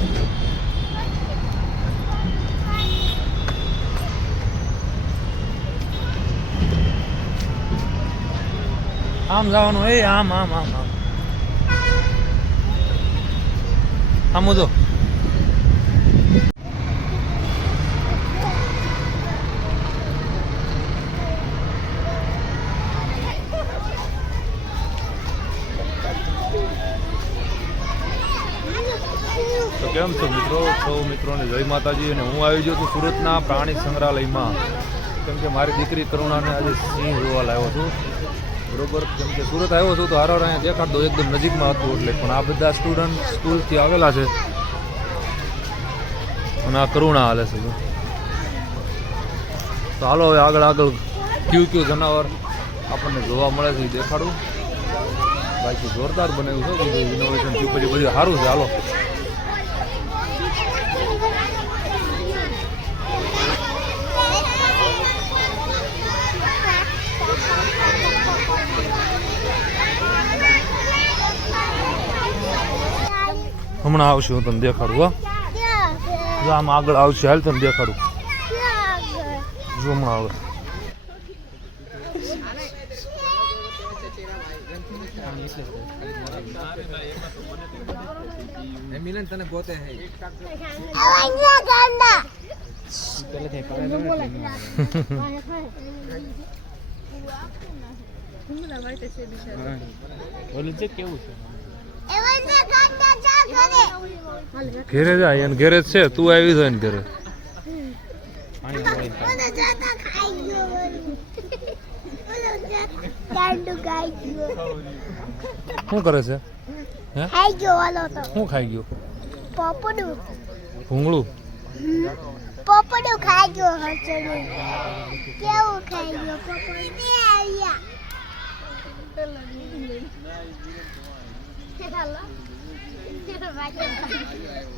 આમ જવાનું એ આમ આમ આમ આમ આમ જો તો કેમ છો મિત્રો? સૌ મિત્રોને જય માતાજી. અને હું આવી ગયો છું સુરતના પ્રાણી સંગ્રહાલયમાં, કેમ કે મારી દીકરી કરુણાને આજે સિંહ જોવા લાવ્યો છું. બરોબર, કેમ કે સુરત આવ્યો છું તો હારો અહીંયા દેખાડતો એકદમ નજીકમાં હતું એટલે, પણ આ બધા સ્ટુડન્ટ સ્કૂલથી આવેલા છે અને આ કરુણા હાલે છે. તો હાલો હવે આગળ આગળ કયું જનાવર આપણને જોવા મળે છે એ દેખાડું. બાકી જોરદાર બનાવ્યું છે બધું, ઇનોવેશન પછી બધું સારું છે. હાલો હમણાં આવશે, હું તને દેખાડું. હો જો આમ આગળ આવશે, હાલ તને દેખાડું. જો હમણાં આવે. મિલન તને ગોતે હે કેવું છે? ઘેરે જાય એને ઘેરે જ છે, તું આવી જાય ને ઘરે. શું કરે છે? શું ખાઈ ગયો? ભૂંગળું પોપડું ખાઈ ગયો. કેવું ખાઈ ગયો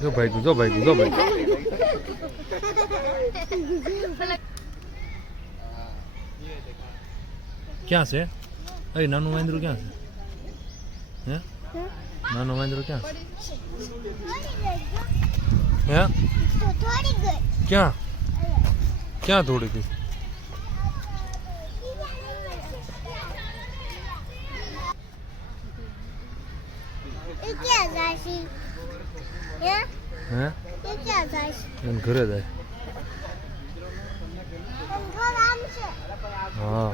જો ભાઈ જો ભાઈ જો ભાઈ. ક્યાં છે? અરે નાનું વાંદરું ક્યાં છે? હે નાનું વાંદરું ક્યાં છે? હે ક્યાં ક્યાં થોડી ગઈ? ઘરે જાય. હા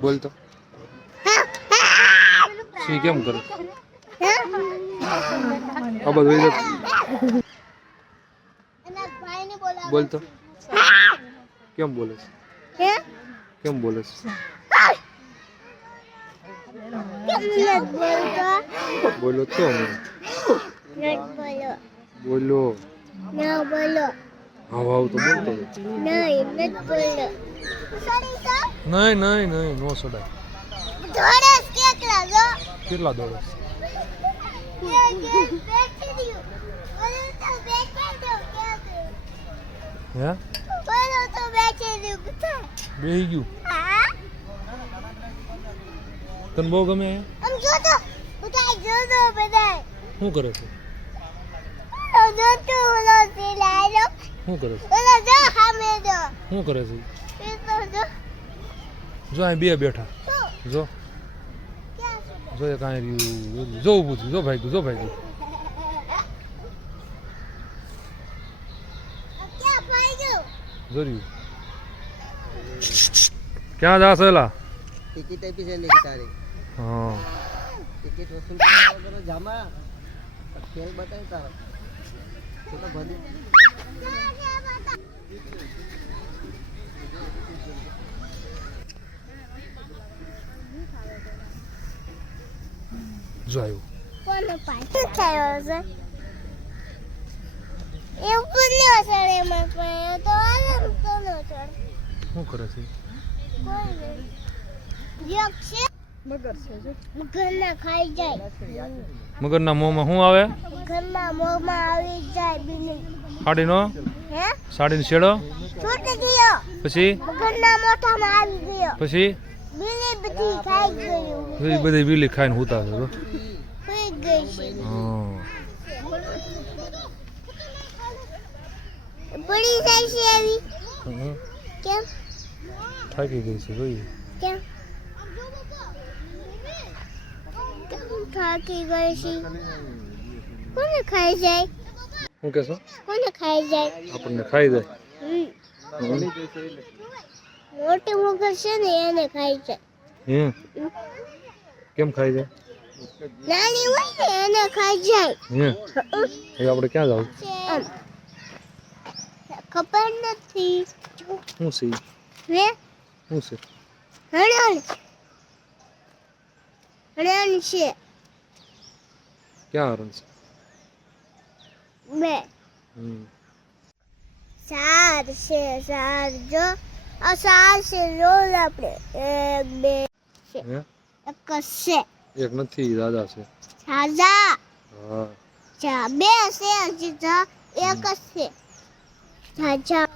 બોલ તો સી કેમ કરે? આ બધું બોલ તો કેમ બોલે છે? કેમ બોલે છે? બોલો તો બોલો. હા આવ તો બોલતો નહીં નો સડાય. કેટલા દોડે? હે બેહી ગયું? તને બહુ ગમે? શું કરે છે? શું કરે છે? શું કરે છે? જો અહીં બે બેઠા જો જો એક અહીં રહ્યું. જો ઊભું થયું. જો ભાઈ જો ભાઈ જોર્યું. ક્યાં જા સેલા? ટિકિટ આપી છે લેકી તારી. હા ટિકિટ વસૂલ કરો જામા ખેલ બતાવી તારો તો ભરી જો આવ્યું. કોનો પાછો થયો છે? એવું પૂછ્યો છે એમાં પણ તો આરામ તો ન ચડ. શું કરે છે? કોઈ નહીં યક છે મગરના ખાઈ જાય મગરના મોંમાં શું આવે? ઘરમાં મોંમાં આવી જાય બિલી સાડીનો હે સાડીનો શેડો છૂટી ગયો પછી મગરના મોઢામાં આવી ગયો પછી બિલી બધી ખાઈ ગયું એ બધી બીલી ખાઈને હુતા છે તો. સુઈ ગઈ છે હા પડી જાય છે એવી હમ. કેમ થાકી ગઈ છે ભાઈ. કેમ કેમ થાકી ગઈ છે કોને ખાઈ જાય શું કહેશો? કોને ખાઈ જાય આપણને ખાઈ જાય. હમ. હમ. મોટી મગર છે ને એને ખાઈ જાય હમ. કેમ ખાઈ જાય? નાની હોય ને એને ખાઈ જાય હમ. એ આપણે ક્યાં જાવ? આમ. ખબર નથી શું છે ઈ? હે શું છે? હરણ હરણ છે ક્યાં હરણ છે? બે હમ. સાર છે સાર જો આ સાર છે રોલ આપણે એક બે છે હે? એક જ છે એક નથી દાદા છે. સાજા હા ચા બે છે હજી તો એક જ છે સાજા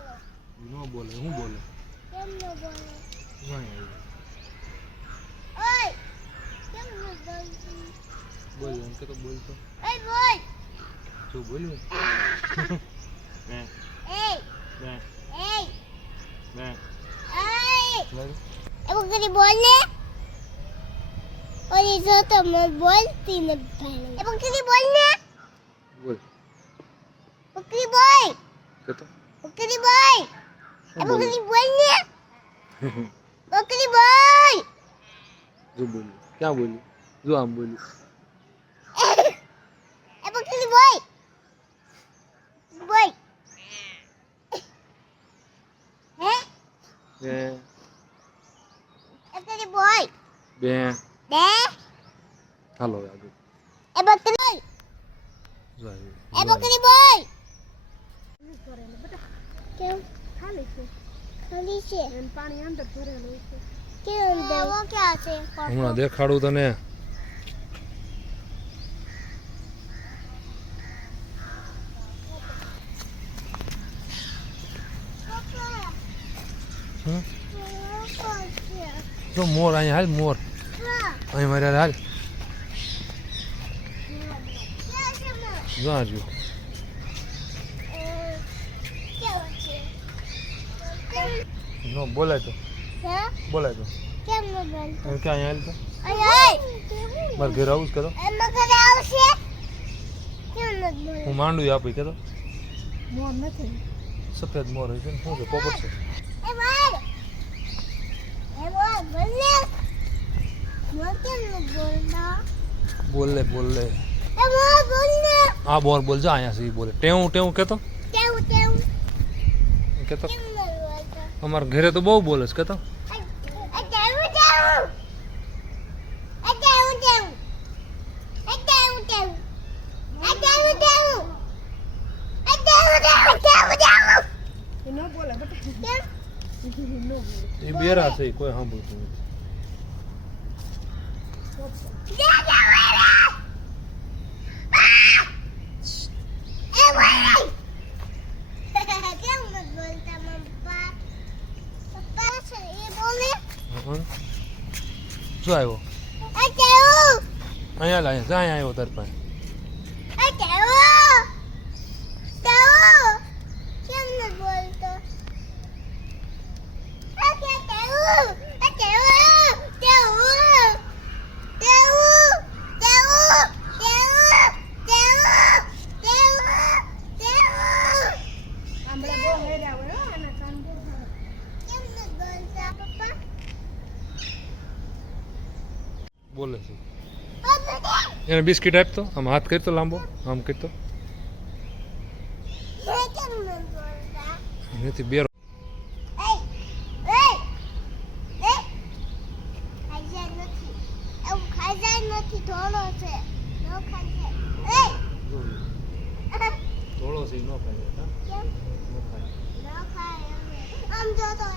ન બોલે. શું બોલે? કેમ ન બોલે ક્યાં આવ્યું? ઓય કેમ ન બોલતી બોલ એમ કે તો બોલ તો. ઓય બોલ શું બોલ્યું? ને એય ને એય ને એય એવું કરી બોલ ને ઓલી જો તો મત બોલતી ને ભાઈ એવું કરી બોલ ને બોલ બકરી બોલ કે તો. બકરી બોલ શું એવું બોલે? કરી બોલ ને બકરી બોલ જો બોલ્યું. ક્યાં બોલ્યું? જો આમ બોલ્યું. એ બકરી બોલ બોલ હે બે એ બકરી બોલ બે બે હાલો હવે આગળ. એ બકરી જો આવ્યું. એ બકરી બોલ કેમ ખાલી છે ખાલી છે પાણી અંદર ભરેલું છે કેમ દેવો ક્યાં છે હમણાં દેખાડું તને. હમ? જો મોર અહીંયા હાલ મોર અહીં મારે હાલ જા રહ્યો. નો બોલાય તો બોલાય તો કેમ ન બોલતો એમ ક્યાં અહીંયા હાલ તો અય મારે ઘેર આવું જ કહેતો. એમાં ઘરે આવશે કેમ ન બોલતો હું માંડવી આપી કહેતો. મોર નથી સફેદ મોર હોય છે ને શું છે? પોપટ છે. એ બોલ બોલને મોર કેમ ન બોલતો બોલે બોલે એ મોર બોલને આ બોર બોલ જા અહીંયા સુધી બોલે. ટેવું ટેવું કહેતો કેવું કેવું કહેતો. કેમ ન બોલતો અમારા ઘરે તો બહુ બોલે છે કહેતો. એ બેરા છે કોઈ સાંભળતું નથી. હં? શું આવ્યો? અહીંયા લાય જા અહીંયા આવ્યો તાર પાસે. બોલે છે. એને બિસ્કિટ આપતો આમ હાથ કરતો લાંબો આમ કરતો નથી બેરો. થોડો છે નો ખાય. આમ જો તો